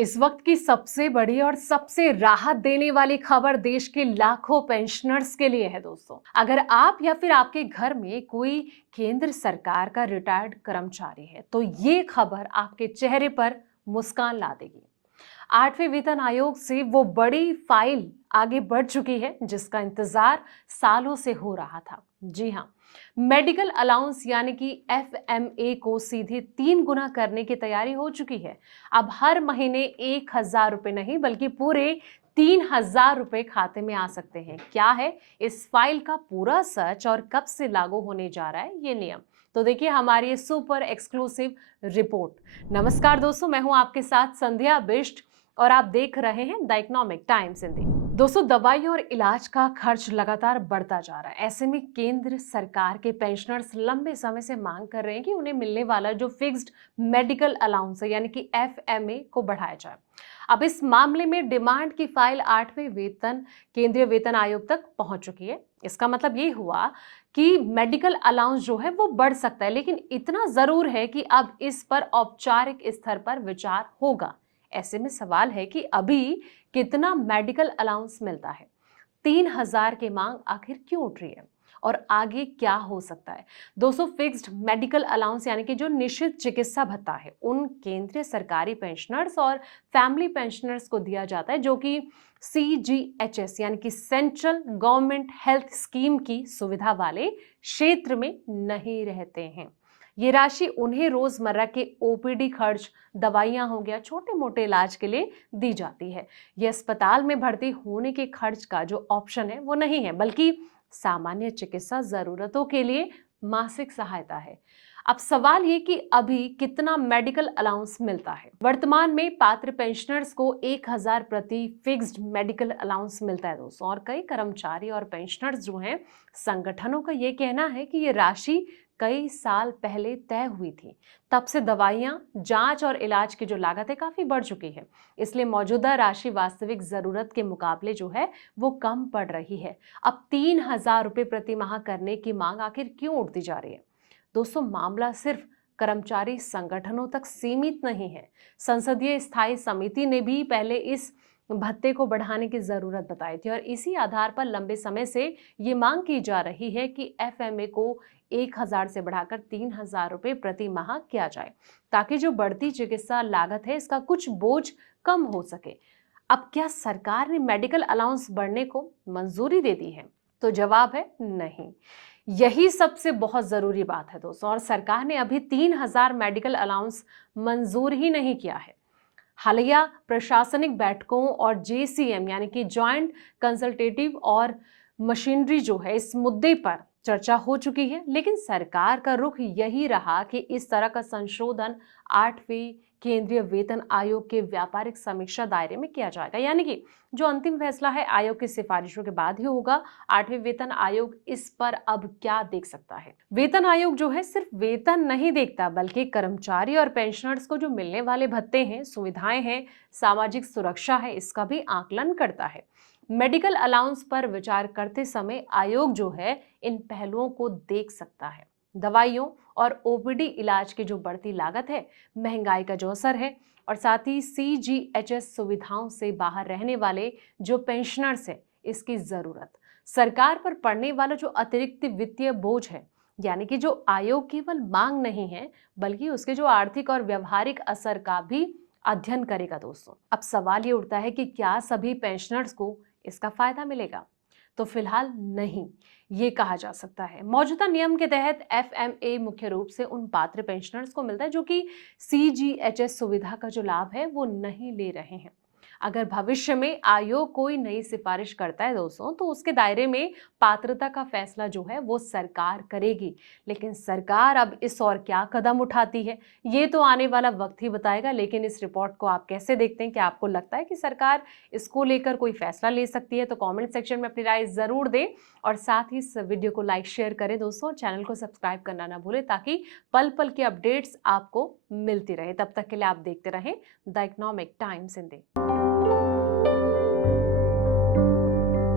इस वक्त की सबसे बड़ी और सबसे राहत देने वाली खबर देश के लाखों पेंशनर्स के लिए है दोस्तों। अगर आप या फिर आपके घर में कोई केंद्र सरकार का रिटायर्ड कर्मचारी है तो ये खबर आपके चेहरे पर मुस्कान ला देगी। आठवें वेतन आयोग से वो बड़ी फाइल आगे बढ़ चुकी है जिसका इंतजार सालों से हो रहा था। जी हाँ, मेडिकल अलाउंस यानी कि एफएमए को सीधे 3 गुना करने की तैयारी हो चुकी है। अब हर महीने 1,000 रुपए नहीं बल्कि पूरे 3,000 रुपए खाते में आ सकते हैं। क्या है इस फाइल का पूरा सच और कब से लागू होने जा रहा है ये नियम, तो देखिए हमारी ये सुपर एक्सक्लूसिव रिपोर्ट। नमस्कार दोस्तों, मैं हूं आपके साथ संध्या बिष्ट और आप देख रहे हैं द इकोनॉमिक टाइम्स हिंदी। दोस्तों, दवाइयों और इलाज का खर्च लगातार बढ़ता जा रहा है। ऐसे में केंद्र सरकार के पेंशनर्स लंबे समय से मांग कर रहे हैं कि उन्हें मिलने वाला जो फिक्स्ड मेडिकल अलाउंस है यानी कि एफएमए को बढ़ाया जाए। अब इस मामले में डिमांड की फाइल आठवें वेतन केंद्रीय वेतन आयोग तक पहुंच चुकी है। इसका मतलब ये हुआ कि मेडिकल अलाउंस जो है वो बढ़ सकता है, लेकिन इतना जरूर है कि अब इस पर औपचारिक स्तर पर विचार होगा। ऐसे में सवाल है कि अभी कितना मेडिकल अलाउंस मिलता है, 3,000 की मांग आखिर क्यों उठ रही है और आगे क्या हो सकता है। दोस्तों, फिक्स्ड मेडिकल अलाउंस यानी कि जो निश्चित चिकित्सा भत्ता है उन केंद्रीय सरकारी पेंशनर्स और फैमिली पेंशनर्स को दिया जाता है जो कि CGHS यानी कि सेंट्रल गवर्नमेंट हेल्थ स्कीम की सुविधा वाले क्षेत्र में नहीं रहते हैं। ये राशि उन्हें रोजमर्रा के ओपीडी खर्च, दवाइयां हो गया, छोटे मोटे इलाज के लिए दी जाती है। ये अस्पताल में भर्ती होने के खर्च का जो ऑप्शन है वो नहीं है, बल्कि सामान्य चिकित्सा जरूरतों के लिए मासिक सहायता है। अब सवाल ये कि अभी कितना मेडिकल अलाउंस मिलता है। वर्तमान में पात्र पेंशनर्स को 1,000 प्रति फिक्स्ड मेडिकल अलाउंस मिलता है दोस्तों, और कई कर्मचारी और पेंशनर्स जो हैं, संगठनों का ये कहना है कि ये राशि कई साल पहले तय हुई थी। तब से दवाइयां, जांच और इलाज की जो लागत है काफी बढ़ चुकी है, इसलिए मौजूदा राशि वास्तविक जरूरत के मुकाबले जो है वो कम पड़ रही है। अब 3,000 रुपए प्रति माह करने की मांग आखिर क्यों उठती जा रही है। दोस्तों, मामला सिर्फ कर्मचारी संगठनों तक सीमित नहीं है। संसदीय स्थायी समिति ने भी पहले इस भत्ते को बढ़ाने की जरूरत बताई थी और इसी आधार पर लंबे समय से ये मांग की जा रही है कि एफएमए को 1,000 से बढ़ाकर 3,000 रुपए प्रति माह किया जाए, ताकि जो बढ़ती चिकित्सा लागत है इसका कुछ बोझ कम हो सके। अब क्या सरकार ने मेडिकल अलाउंस बढ़ने को मंजूरी दे दी है? तो जवाब है नहीं। यही सबसे बहुत जरूरी बात है दोस्तों, और सरकार ने अभी 3,000 मेडिकल अलाउंस मंजूर ही नहीं किया है। हालिया प्रशासनिक बैठकों और JCM यानी कि जॉइंट कंसल्टेटिव और मशीनरी जो है इस मुद्दे पर चर्चा हो चुकी है, लेकिन सरकार का रुख यही रहा कि इस तरह का संशोधन आठवें केंद्रीय वेतन आयोग के व्यापारिक समीक्षा दायरे में किया जाएगा, यानी कि जो अंतिम फैसला है आयोग की सिफारिशों के बाद ही होगा। आठवें वेतन आयोग इस पर अब क्या देख सकता है। वेतन आयोग जो है सिर्फ वेतन नहीं देखता, बल्कि कर्मचारी और पेंशनर्स को जो मिलने वाले भत्ते हैं, सुविधाएं हैं, सामाजिक सुरक्षा है, इसका भी आकलन करता है। मेडिकल अलाउंस पर विचार करते समय आयोग जो है इन पहलुओं को देख सकता है। दवाइयों और ओपीडी इलाज की जो बढ़ती लागत है, महंगाई का जो असर है, और साथ ही CGHS सुविधाओं से बाहर रहने वाले जो पेंशनर्स है इसकी जरूरत, सरकार पर पड़ने वाला जो अतिरिक्त वित्तीय बोझ है, यानी कि जो आयोग केवल मांग नहीं है बल्कि उसके जो आर्थिक और व्यवहारिक असर का भी अध्ययन करेगा दोस्तों। अब सवाल ये उठता है कि क्या सभी पेंशनर्स को इसका फायदा मिलेगा? तो फिलहाल नहीं, ये कहा जा सकता है। मौजूदा नियम के तहत एफएमए मुख्य रूप से उन पात्र पेंशनर्स को मिलता है जो कि CGHS सुविधा का जो लाभ है वो नहीं ले रहे हैं। अगर भविष्य में आयोग कोई नई सिफारिश करता है दोस्तों, तो उसके दायरे में पात्रता का फैसला जो है वो सरकार करेगी। लेकिन सरकार अब इस और क्या कदम उठाती है ये तो आने वाला वक्त ही बताएगा। लेकिन इस रिपोर्ट को आप कैसे देखते हैं? क्या आपको लगता है कि सरकार इसको लेकर कोई फैसला ले सकती है? तो कमेंट सेक्शन में अपनी राय जरूर दें और साथ ही इस वीडियो को लाइक शेयर करें दोस्तों। चैनल को सब्सक्राइब करना ना भूलें ताकि पल पल की अपडेट्स आपको मिलती रहे। तब तक के लिए आप देखते रहें द इकोनॉमिक टाइम्स हिंदी।